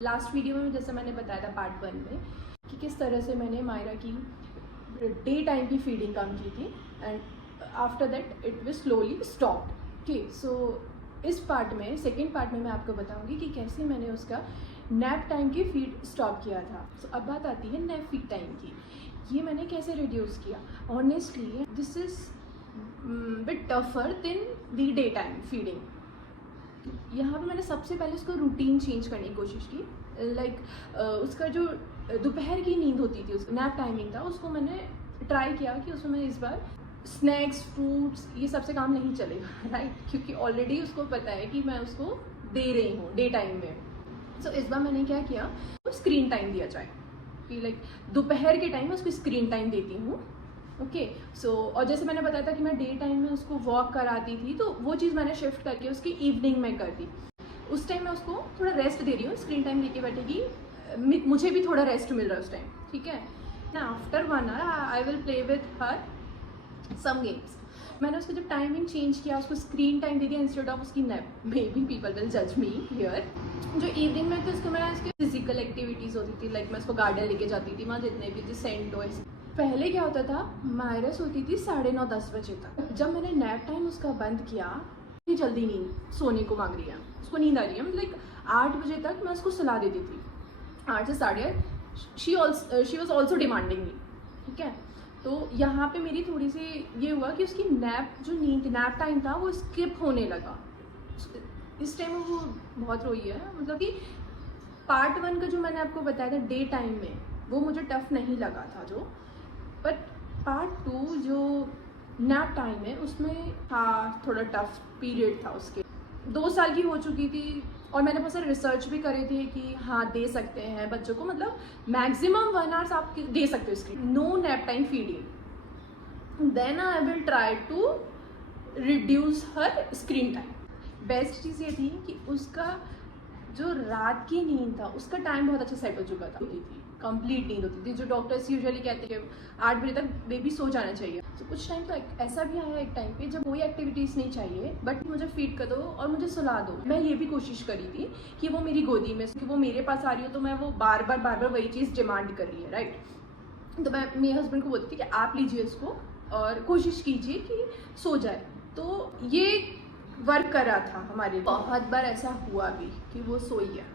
Last video में जैसे मैंने बताया था पार्ट 1 में कि किस तरह से मैंने मायरा की डे टाइम की फीडिंग कम की थी and after that it will slowly stop. Okay, so इस पार्ट में सेकेंड पार्ट में मैं आपको बताऊंगी कि कैसे मैंने उसका नैप टाइम की फीड स्टॉप किया था। सो अब बात आती है नैप फीड टाइम की, ये मैंने कैसे रिड्यूस किया। Honestly this is bit tougher than the day time feeding. यहाँ पे मैंने सबसे पहले उसको रूटीन चेंज करने की कोशिश की। उसका जो दोपहर की नींद होती थी, उसका नैप टाइमिंग था, उसको मैंने ट्राई किया कि उसमें मैं इस बार स्नैक्स फ्रूट्स ये सबसे काम नहीं चलेगा, राइट, क्योंकि ऑलरेडी उसको पता है कि मैं उसको दे रही हूँ डे टाइम में। सो इस बार मैंने क्या किया, तो स्क्रीन टाइम दिया जाए कि दोपहर के टाइम में उसको स्क्रीन टाइम देती हूँ। ओके, सो और जैसे मैंने बताया था कि मैं डे टाइम में उसको वॉक कराती थी, तो वो चीज़ मैंने शिफ्ट करके उसकी इवनिंग में कर दी। उस टाइम मैं उसको थोड़ा रेस्ट दे रही हूँ, स्क्रीन टाइम लेके बैठेगी, मुझे भी थोड़ा रेस्ट मिल रहा है उस टाइम, ठीक है ना। After 1 hour I will play with her some games. मैंने उसको जब टाइमिंग चेंज किया, उसको स्क्रीन टाइम दे दिया इंस्टेड ऑफ उसकी nap. May be people will जज मी हियर। जो इवनिंग में थी उसको मैं उसकी फिजिकल एक्टिविटीज़ होती थी, मैं उसको गार्डन लेके जाती थी, वहाँ जितने भी सेंट हो। पहले क्या होता था, मायरा सोती थी 9:30-10 बजे तक। जब मैंने नैप टाइम उसका बंद किया, इतनी जल्दी नींद सोने को मांग रही है, उसको नींद आ रही है, 8 बजे तक मैं उसको सुला देती थी, 8 से 8:30 शी वॉज ऑल्सो डिमांडिंग मी, ठीक है। तो यहाँ पे मेरी थोड़ी सी ये हुआ कि उसकी नैप टाइम था वो स्किप होने लगा। इस टाइम वो बहुत रोई है, कि पार्ट 1 का जो मैंने आपको बताया था डे टाइम में, वो मुझे टफ नहीं लगा था बट पार्ट 2 जो नैप टाइम है उसमें थोड़ा टफ पीरियड था। उसके 2 साल की हो चुकी थी और मैंने बहुत सारे रिसर्च भी करे थे कि हाँ दे सकते हैं बच्चों को, मैक्सिमम 1 आवर्स आप दे सकते हो screen, no nap time feeding. Then I will try to reduce her screen time. Best चीज़ ये थी कि उसका जो रात की नींद था उसका टाइम बहुत अच्छा सेट हो चुका था, कंप्लीट नींद होती थी, जो डॉक्टर्स यूजुअली कहते हैं 8 बजे तक बेबी सो जाना चाहिए। तो कुछ टाइम तो ऐसा भी आया एक टाइम पे जब कोई एक्टिविटीज़ नहीं चाहिए, बट मुझे फीड कर दो और मुझे सुला दो। मैं ये भी कोशिश करी थी कि वो मेरी गोदी में, कि वो मेरे पास आ रही हो तो मैं वो बार बार वही चीज़ डिमांड कर रही है, राइट। तो मैं मेरे हस्बैंड को बोलती थी कि आप लीजिए इसको और कोशिश कीजिए कि सो जाए। तो ये वर्क कर रहा था हमारे। बहुत बार ऐसा हुआ भी कि वो सोई है।